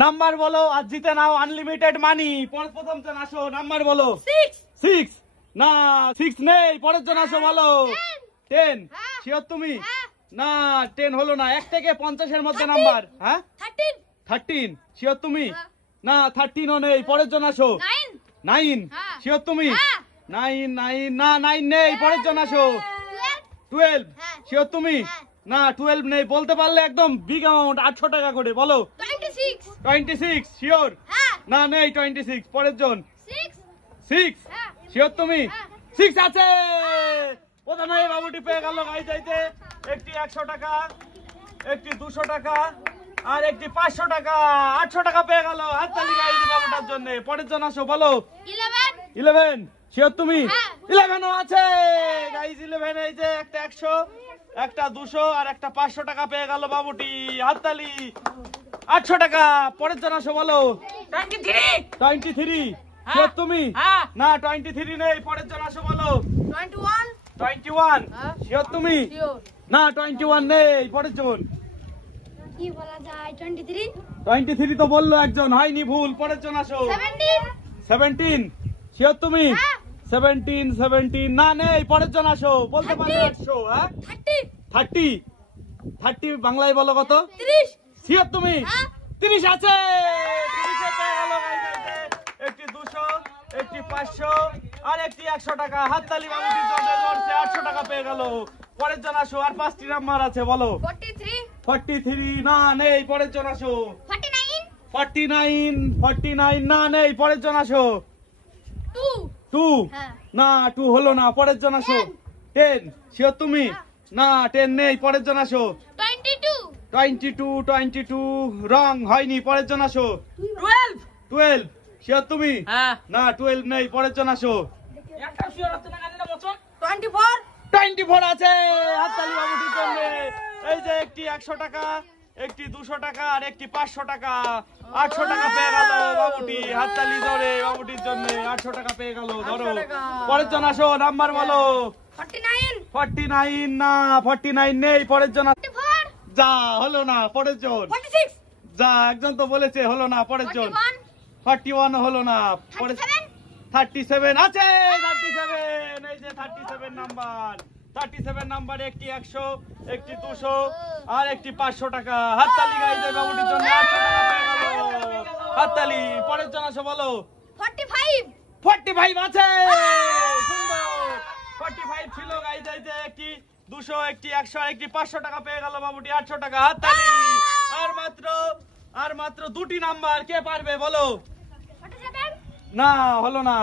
Number বলো আর জিতে নাও unlimited মানি। প্রথম জন আসো, নাম্বার বলো। 6 না 6 নেই, পরের জন আসো বলো। 10 শিওর তুমি? না 10 হলো না, 1 থেকে 50 এর মধ্যে নাম্বার। হ্যাঁ 13 শিওর তুমি? না 13 ও নেই, পরের জন আসো। 9 শিওর তুমি? 9 না 9 নেই, পরের জন আসো। 12 শিওর তুমি? না 12 নেই, বলতে পারলে একদম বিগ অ্যামাউন্ট 800 টাকা করে বলো। 26 শিওর? না নেই 26, পরের জন। 6 শিওর তুমি? 6 আছে, প্রথমে এই বাবুটি পেয়ে গেল গাইজ। চাইতে একটি 100 টাকা, একটি 200 টাকা আর একটি 500 টাকা, 800 টাকা পেয়ে গেল। হাততালি গাইজ বাবুটার জন্য। পরের জন আসো বলো। 11 শিওর তুমি? 11 ও আছে গাইজ। 11 এই যে একটা 100, একটা 200 আর একটা 500 টাকা পেয়ে গেল বাবুটি। হাততালি। 800 টাকা, পরের জন আসো বলো। 23 শিওর তুমি? না 23 নেই, পরের জন আসো বলো। 21 শিওর তুমি? না 21 নেই, পরের জন। কি বলা যায়? 23 তো বললো একজন, হয়নি, ভুল। পরের জন আসো। 17 শিওর তুমি? 17 না নেই, পরের জন আসো। বলতে পারলে 800। হ্যাঁ 30 বাংলায় বলো কত? 30 শিওর তুমি? 30 আছে, 30 পেয়ে গেল গাইজ। একটি 200, একটি 500 আর একটি 100 টাকা। হাততালি বাবুটির জন্য। 800 টাকা পেয়ে গেল। পরের জন আসো, আর 5টি নাম্বার আছে বলো। 43 না নেই, পরের জন আসো। 49 না নেই, পরের জন আসো। 2 না 2 হলো না, পরের জন আসো। 10 শিওর তুমি? না 10 নেই, পরের জন আসো। 22 রং, হয়নি, পরের জন আসো। 12 শিওর তুমি? না 12 নেই, পরের জন আসো। 24 আছে। হাততালি বাবুটির জন্য। এই যে একটি 100 টাকা, একটি 200 টাকা আর একটি 500 টাকা, 800 টাকা পেয়ে গেল বাবুটি। হাততালি ধরে বাবুটির জন্য। 800 টাকা পেয়ে গেল। ধরো, পরের জন আসো, নাম্বার বলো। 49 না 49 নেই, পরের জন। যা হলো না, পরের জন। যা একজন তো বলেছে, হলো না, পরের জন। 41 হলো না, পরের 37 আছে। 37 এই যে 37 নাম্বার। 37 নাম্বারে একটি 100, একটি 200 আর একটি 500 টাকা। হাততালি গাইজ বাবুটির জন্য। 800 টাকা পেয়ে গেল। হাততালি। পরের জন আসো বলো। 45 আছে। সুন্দর, 45 ছিল গাইজ। এই যে একটি 200, একটি 100 আর একটি 500 টাকা পেয়ে গেল বাবুটি। 800 টাকা। হাততালি। আর মাত্র 2টি নাম্বার, কে পারবে বলো? না হলো না।